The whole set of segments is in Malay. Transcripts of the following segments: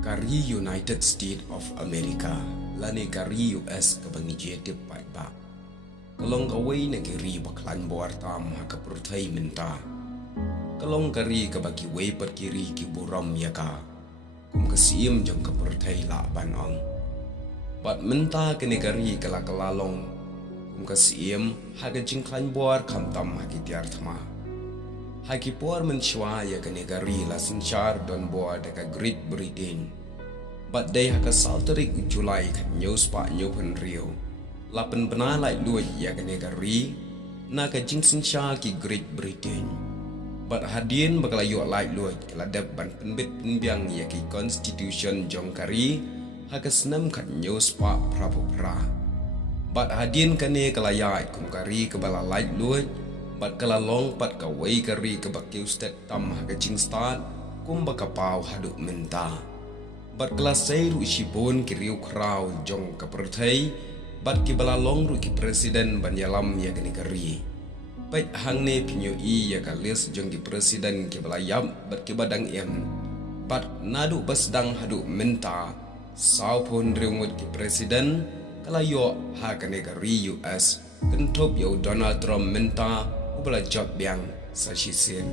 Kari United States of America lani kari US kebangijetif ba kalong kawai negeri baklan buar tam haka pertai menta kalong kari kabagi wei per kiri ki buram yaka kum kasim jong ka pertai la banong bat menta ke negeri kala kalalong kum kasim haga jingklan buar kam tam haki tiar thama haki puar menshwa ya ke negeri la sinchar don buar deka Great Britain bat day haka salterik Julai kat news pa nyopen rio lapan benalai luai ya ke negeri na ka jingsin sha ki Great Britain bat hadien bakal yu lai luai keladap ban penbit penbiang ya ki constitution jongkari haka senam kat news pa prapopra bat hadien kane kalayai kumkari kebala lai luai bat kalalong pat kawai kari kebakiu stat tam haka jingstat kum bakapau haduk menta bat kelasai ru isipun kiriu krau jong ka pertai bat ki balalong ru ki presiden banyalam ya ke negeri baik hang ne pinyo i ya ka lis jong ki presiden ki balayam bat ki badang em bat nadu basdang hadu menta sau pun reungut ki presiden kalayo ha ke negeri US kentop yo Donald Trump menta ubala job biang sa shisin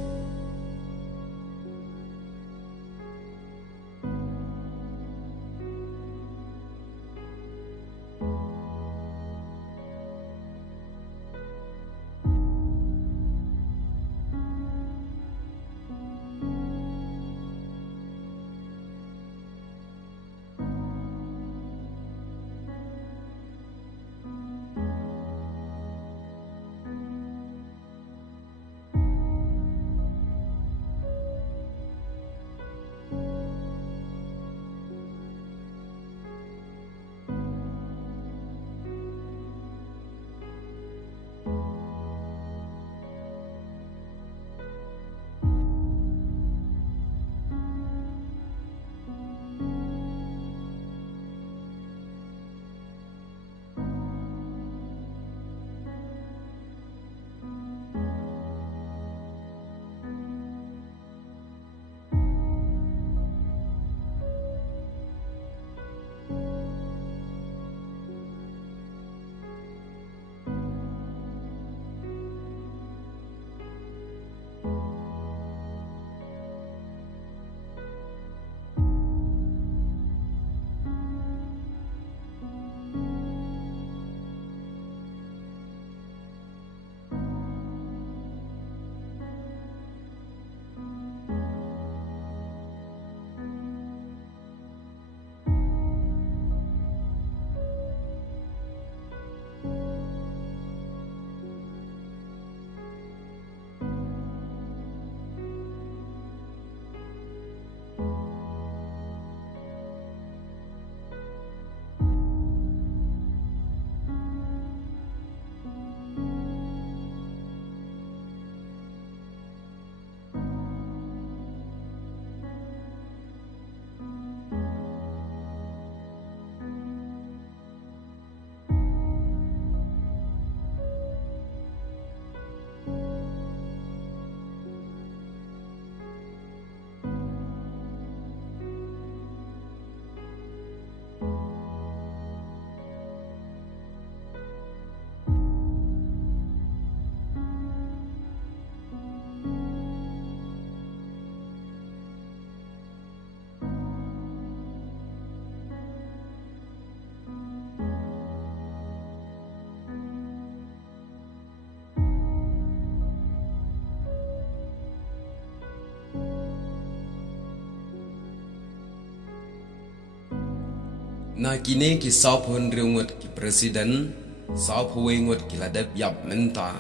na kini ki saup hun reungut ki presiden saup huwengut ki ladap yap menta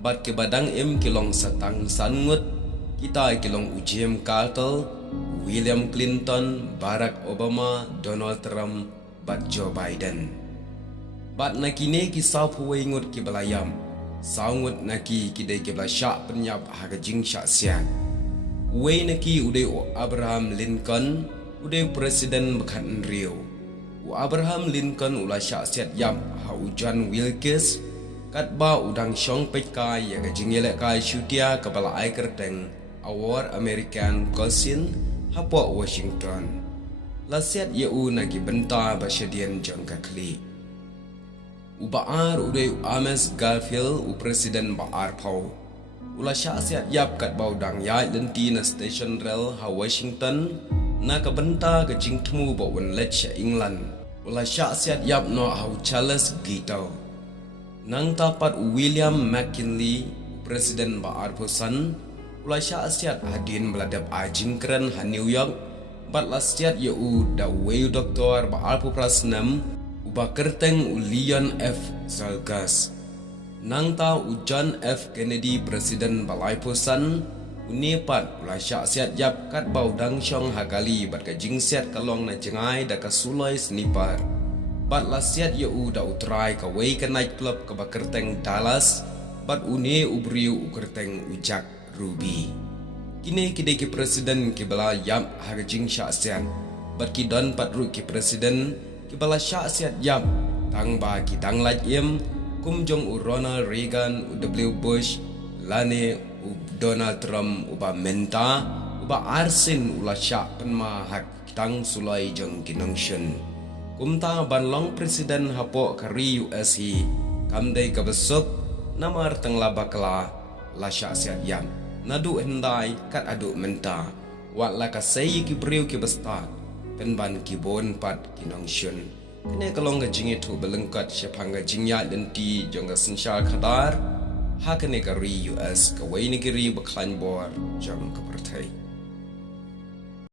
bat ki badang em kilong satang sangut kita kilong ujem Carter William Clinton Barack Obama Donald Trump bat Joe Biden bat na kini ki saup huwengut ki balayam saungut naki ki dai ki blasyak penyap haga jing syak sian wei naki ude Abraham Lincoln ude presiden bekan rio Abraham Lincoln ula syak yam ha John Wilkes kat ba udang syong pekai ya ka jingele kai syutia kepala ai kerteng awar American cousin hapok Washington lasiat yeu nagi benta basyadian jangka kli. Ubaar udai Ames Garfield u Presiden Baar Pau. Ula syasiat yap kat baudang yai lenti na station rail ha Washington na kabenta ke jingtemu bawan Lecce England. Ula syasiat yap no hau Charles Gitau. Nang tapat William McKinley Presiden Baar Pusan. Ula syasiat hadin beladap ajingkeren ha New York. Bat lasiat yeu da weu doktor Baar Puprasnam uba kerteng u Leon F. Zalgas. Nang ta u John F. Kennedy Presiden Balai Pusan u nepat ula syasiat yap kat baudang syong hakali bat ka jingsiat kalong na jengai da ka sulai snipar. Bat lasiat yeu da utrai ka wei ka night club ka ba kerteng Dallas bat une ubriu u kerteng u Jack Ruby. Kini kide ki presiden ki bala yap haga jing syasiat bat ki don patru ki presiden ki bala syasiat yap tang ba ki tang laj yem kum jong u Ronald Reagan u W Bush lane u Donald Trump u ba menta u ba arsin ula syak penma hak tang sulai jong kinongshun kum ta ban long presiden hapo kari US hi kam dei ka besok namar tang labakla la syasiat yap nadu hendai kat adu menta wat la ka sei ki briu ki bestat penban ki bon pat kinongshun kene kalong ga jingi tu belengkat syapanga jingya lenti jongga sensyal khadar ha kene ka ri US ka wei negeri baklan bor jong ka pertai